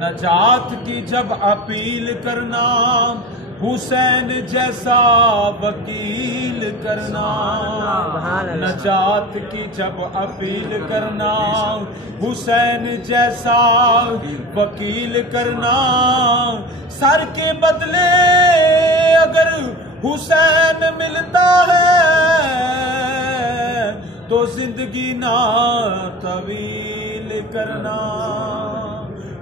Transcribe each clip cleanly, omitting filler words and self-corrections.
نجات کی جب اپیل کرنا حسین جیسا وکیل کرنا، نجات کی جب اپیل کرنا حسین جیسا وکیل کرنا، سر کے بدلے اگر حسین ملتا ہے تو زندگی نہ طویل کرنا۔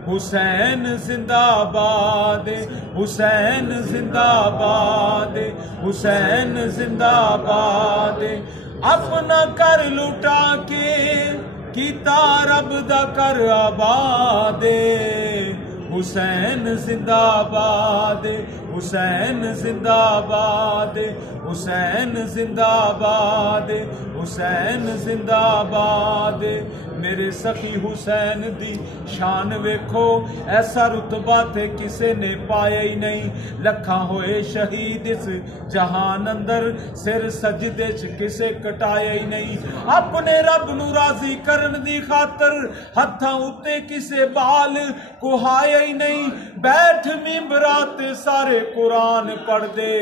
حسین زندہ باد، حسین زندہ باد، حسین زندہ باد، اپنا کر لٹا کے کیتا رب دا کر آباد، حسین زندہ باد، حسین زندہ باد، حسین زندہ باد، حسین زندہ باد۔ میرے سخی حسین دی شان ویکھو، ایسا رتبہ تے کسے نے پایا ہی نہیں، لکھاں ہوئے شہید اس جہان اندر، سر سجدے چ کسے کٹایا ہی نہیں، اپنے رب نو راضی کرن دی خاطر ہتھاں اتے کسے بال کوہایا ہی نہیں، بیٹھ ممبراں تے سارے قرآن پڑھ دے،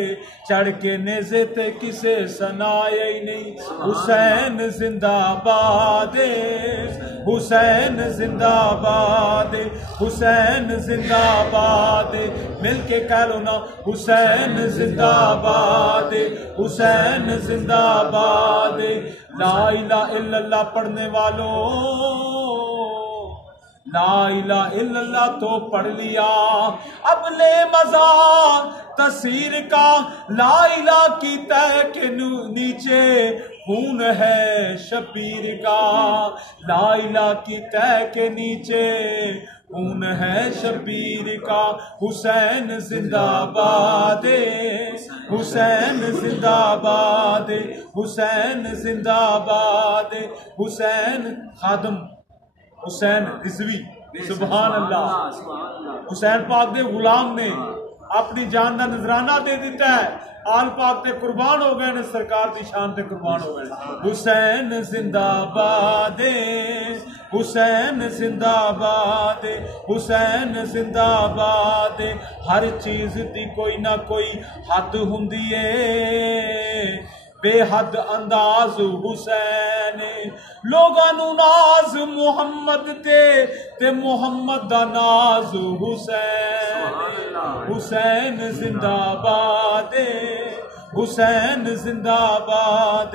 چڑھ کے نیزے تے کسے سنایا ہی نہیں۔ حسین زندہ باد، حسین زندہ باد، حسین زندہ باد، مل کے کہہ لو نا، حسین زندہ باد، حسین زندہ باد۔ لا الہ الا اللہ پڑھنے والوں، لا الہ الا اللہ تو پڑھ لیا، اب لے مزہ تصویر کا، لا الہ کی تہ کے نیچے خون ہے شبیر کا، لا الہ کی تہ کے نیچے خون ہے شبیر کا۔ حسین زندہ باد، حسین زندہ باد، حسین زندہ باد، حسین خادم حسین رضوی، سبحان اللہ، حسین پاک دے غلام نے اپنی جان دا نذرانہ دے دیتا ہے، آل پاک تے قربان ہو گئے نے، سرکار دی شان تے قربان ہو گئے۔ حسین زندہ باد، حسین زندہ باد، حسین زندہ باد۔ ہر چیز دی کوئی نہ کوئی حد ہوندی ہے، بے حد انداز حسین، لوگاں نو ناز محمد تے محمد دا ناز حسین۔ حسین زندہ باد، حسین زندہ باد۔